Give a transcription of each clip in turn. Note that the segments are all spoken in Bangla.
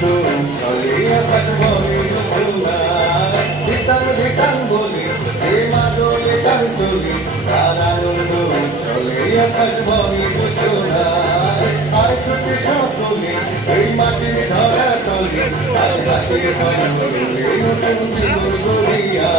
চলে আকাশ ভরে সোনার ধিতাং ধিতাং বলে হে মাদলে টান চলে তার আনন্দ চলে আকাশ ভরে সোনার আর ছুটে সকলে এই মাটির ধরা চলে আর গাছের ধরা চলে নতুন জীবন গড়িয়া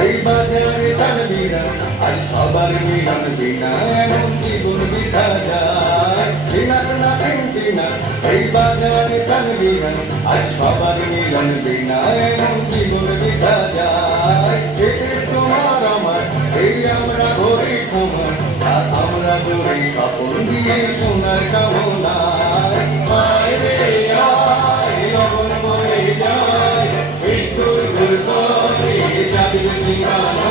এই বাজারে টান বিনা আর সবার মিলন বিনা এমন জীবন বিধা যায় চিনা না চিনা এই বাজারে টান বিনা আর সবার মিলন বিনা এমন জীবন বিধা যায় এতে তোমার আমার এই আমরা ঘরে তোমার আর আমরা ঘরে স্বপন দিয়ে সোনার কামনায় মায়েরে আয় লগন বলে যায় এই তোর ঘর করে যাবে সীমানা